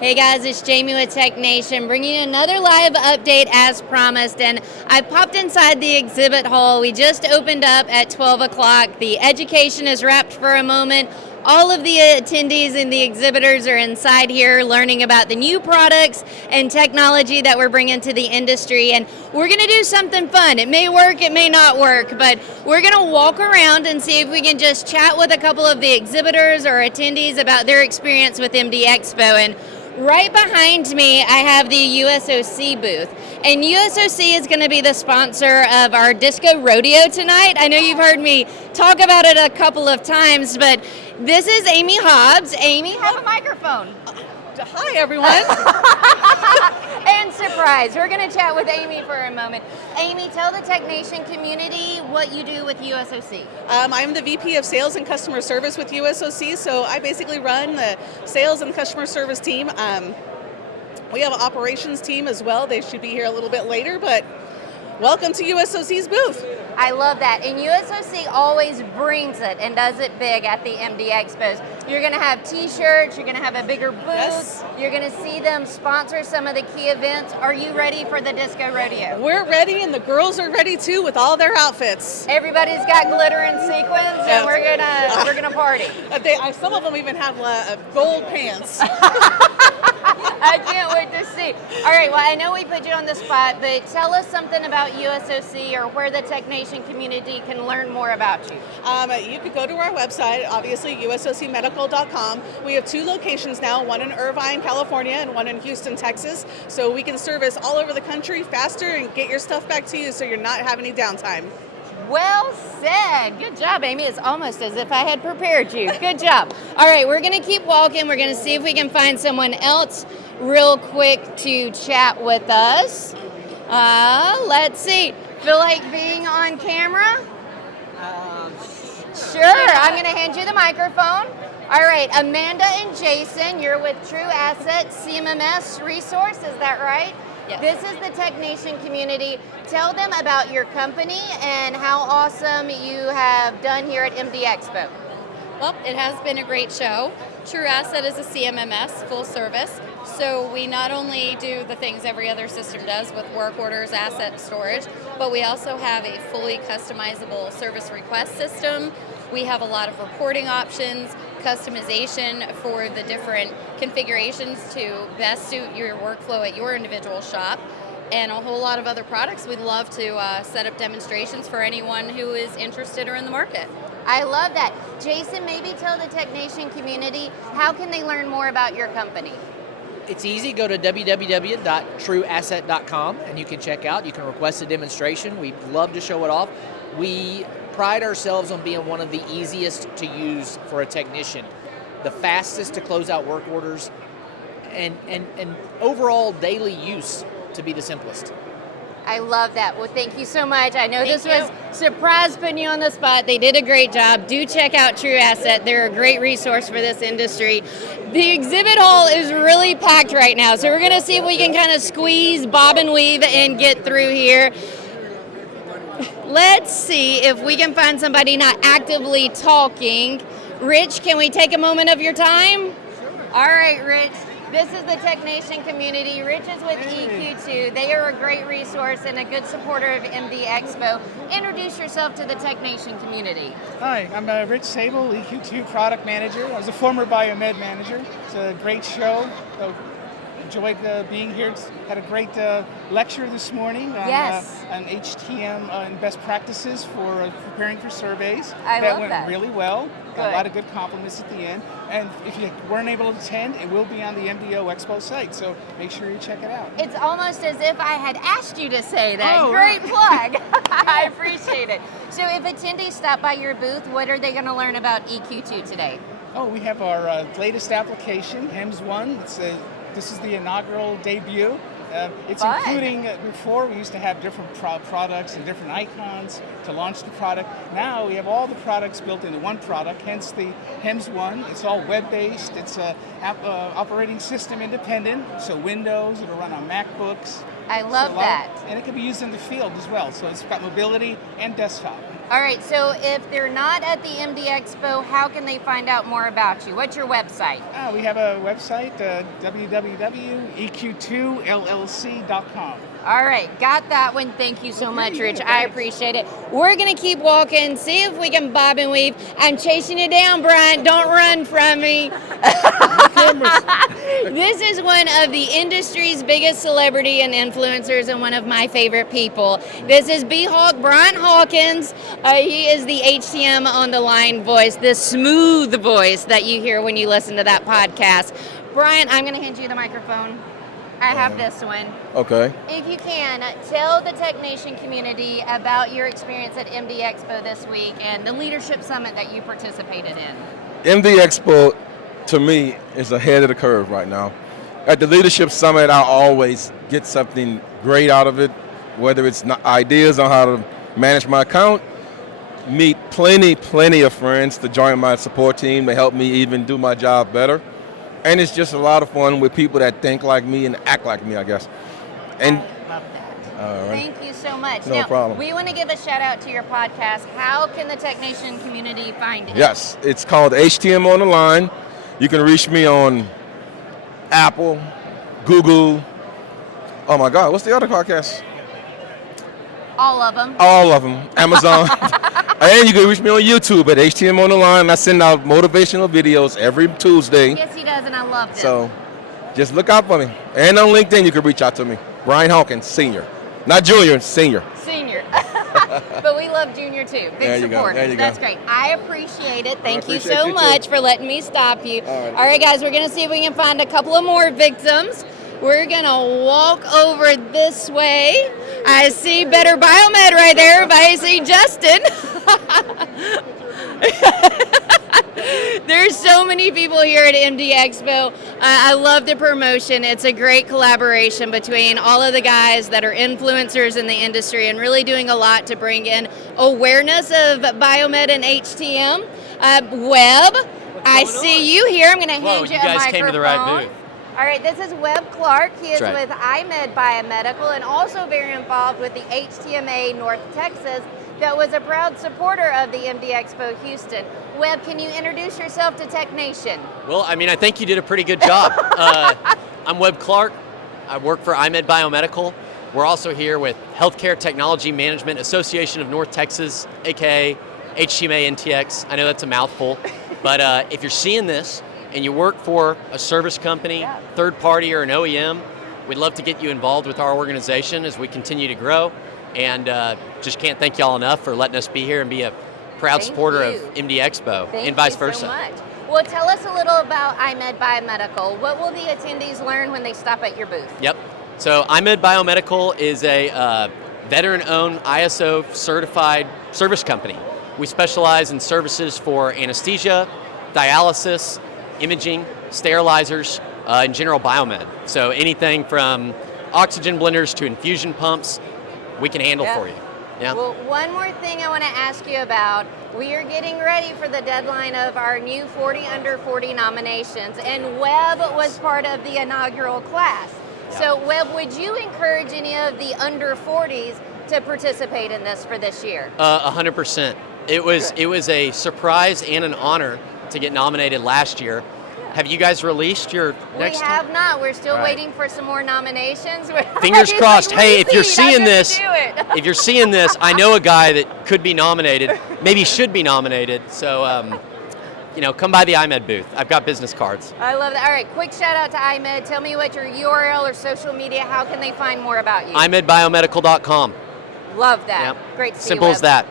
Hey guys, it's Jamie with Tech Nation, bringing you another live update as promised. And I popped inside the exhibit hall. We just opened up at 12 o'clock. The education is wrapped for a moment. All of the attendees and the exhibitors are inside here learning about the new products and technology that we're bringing to the industry. And we're going to do something fun. It may work, it may not work, but we're going to walk around and see if we can just chat with a couple of the exhibitors or attendees about their experience with MD Expo. And right behind me, I have the USOC booth. And USOC is going to be the sponsor of our Disco Rodeo tonight. I know you've heard me talk about it a couple of times, but this is Amy Hobbs. Amy, have a microphone. Hi, everyone. And surprise, we're going to chat with Amy for a moment. Amy, tell the Tech Nation community what you do with USOC. I'm the VP of Sales and Customer Service with USOC, so I basically run the sales and customer service team. We have an operations team as well. They should be here a little bit later, but welcome to USOC's booth. I love that. And USOC always brings it and does it big at the MD Expos. You're going to have t-shirts, you're going to have a bigger booth, Yes. You're going to see them sponsor some of the key events. Are you ready for the Disco Rodeo? We're ready, and the girls are ready too with all their outfits. Everybody's got glitter and sequins, Yes. and we're gonna party. Some of them even have gold pants. I can't wait to see. All right, well, I know we put you on the spot, but tell us something about USOC or where the Tech Nation community can learn more about you. You could go to our website, obviously, usocmedical.com. We have 2 locations now, one in Irvine, California, and one in Houston, Texas. So we can service all over the country faster and get your stuff back to you so you're not having any downtime. Well said. Good job, Amy. It's almost as if I had prepared you. Good job. All right, we're going to keep walking. We're going to see if we can find someone else real quick to chat with us. Let's see. Feel like being on camera? Sure. I'm going to hand you the microphone. All right, Amanda and Jason, you're with True Asset CMMS Resource, is that right? Yes. This is the Tech Nation community. Tell them about your company and how awesome you have done here at MD Expo. Well, it has been a great show. True Asset is a CMMS, full service. So we not only do the things every other system does with work orders, asset storage, but we also have a fully customizable service request system. We have a lot of reporting options, customization for the different configurations to best suit your workflow at your individual shop, and a whole lot of other products. We'd love to set up demonstrations for anyone who is interested or in the market. I love that. Jason, maybe tell the Tech Nation community, how can they learn more about your company? It's easy. Go to www.trueasset.com and you can check out. You can request a demonstration. We'd love to show it off. We pride ourselves on being one of the easiest to use for a technician, the fastest to close out work orders, and overall daily use to be the simplest. I love that. Well, thank you so much. I know this was surprise putting you on the spot. They did a great job. Do check out True Asset. They're a great resource for this industry. The exhibit hall is really packed right now, so we're going to see if we can kind of squeeze, bob and weave, and get through here. Let's see if we can find somebody not actively talking. Rich, can we take a moment of your time? All right, Rich. This is the Tech Nation community. Rich is with EQ2. They are a great resource and a good supporter of MD Expo. Introduce yourself to the Tech Nation community. Hi, I'm Rich Sable, EQ2 product manager. I was a former biomed manager. It's a great show. Enjoyed being here. Had a great lecture this morning on, on HTM and best practices for preparing for surveys. That went really well. Got a lot of good compliments at the end. And if you weren't able to attend, it will be on the MDO Expo site, so make sure you check it out. It's almost as if I had asked you to say that. Oh, Great plug. I appreciate it. So if attendees stop by your booth, what are they going to learn about EQ2 today? Oh, we have our latest application, HEMS 1. This is the inaugural debut. It's Fun. including, before we used to have different products and different icons to launch the product. Now we have all the products built into one product, hence the HEMS 1. It's all web-based. It's operating system independent, so Windows, it'll run on MacBooks. I love that. And it can be used in the field as well, so it's got mobility and desktop. All right, so if they're not at the MD Expo, how can they find out more about you? What's your website? We have a website, www.eq2llc.com. All right, got that one. Thank you so much, Rich. I appreciate it. We're going to keep walking, see if we can bob and weave. I'm chasing you down, Brian. Don't run from me. This is one of the industry's biggest celebrity and influencers and one of my favorite people. This is B-Hawk, Brian Hawkins. He is the HTM on the line voice, the smooth voice that you hear when you listen to that podcast. Brian, I'm going to hand you the microphone. I have this one. Okay. If you can, tell the Technation community about your experience at MD Expo this week and the Leadership Summit that you participated in. MD Expo, to me, is ahead of the curve right now. At the Leadership Summit, I always get something great out of it, whether it's ideas on how to manage my account, meet plenty of friends to join my support team to help me even do my job better. And it's just a lot of fun with people that think like me and act like me, I guess. And I love that. all right. Thank you so much. No problem. We want to give a shout out to your podcast. How can the Technation community find it? Yes, it's called HTM on the Line. You can reach me on Apple, Google. Oh my God, what's the other podcast? All of them. All of them. Amazon. And you can reach me on YouTube at HTM on the Line. I send out motivational videos every Tuesday. Yes, he does, and I love them. So just look out for me. And on LinkedIn, you can reach out to me. Brian Hawkins, Senior. Not Junior, Senior. Senior. But we love Junior too. Big There you go, supporters. there you go. That's great. I appreciate it. Thank you appreciate so you too. much for letting me stop you. All right, guys, we're going to see if we can find a couple of more victims. We're going to walk over this way. I see Better Biomed right there. I see Justin. There's so many people here at MD Expo. I love the promotion. It's a great collaboration between all of the guys that are influencers in the industry and really doing a lot to bring in awareness of biomed and HTM. Webb, I see you here. I'm going to hand you a microphone. You guys came to the right booth. All right, this is Webb Clark. He is That's right. with iMed Biomedical and also very involved with the HTMA North Texas that was a proud supporter of the MD Expo Houston. Webb, can you introduce yourself to Technation? Well, I mean, I think you did a pretty good job. I'm Webb Clark. I work for iMed Biomedical. We're also here with Healthcare Technology Management Association of North Texas, aka HTMA NTX. I know that's a mouthful, but if you're seeing this and you work for a service company, third party, or an OEM, we'd love to get you involved with our organization as we continue to grow. And just can't thank y'all enough for letting us be here and be a proud supporter of MD Expo and vice versa. Thank you so much. Well, tell us a little about iMed Biomedical. What will the attendees learn when they stop at your booth? Yep. So iMed Biomedical is a veteran-owned ISO certified service company. We specialize in services for anesthesia, dialysis, imaging, sterilizers, and general biomed. So anything from oxygen blenders to infusion pumps, we can handle for you. Yeah. Well, one more thing I want to ask you about. We are getting ready for the deadline of our new 40 under 40 nominations, and Webb was part of the inaugural class. Yeah. So Webb, would you encourage any of the under 40s to participate in this for this year? 100%. It was a surprise and an honor to get nominated last year. Have you guys released your next? We have not. We're still All right. waiting for some more nominations. Fingers crossed. Hey, if you're Lucy, I'm seeing gonna this, do it. if you're seeing this, I know a guy that could be nominated, maybe should be nominated. So, come by the iMed booth. I've got business cards. I love that. All right, quick shout out to iMed. Tell me what your URL or social media. How can they find more about you? iMedbiomedical.com. Love that. Yep. Great to see you, Simple as Webb. that.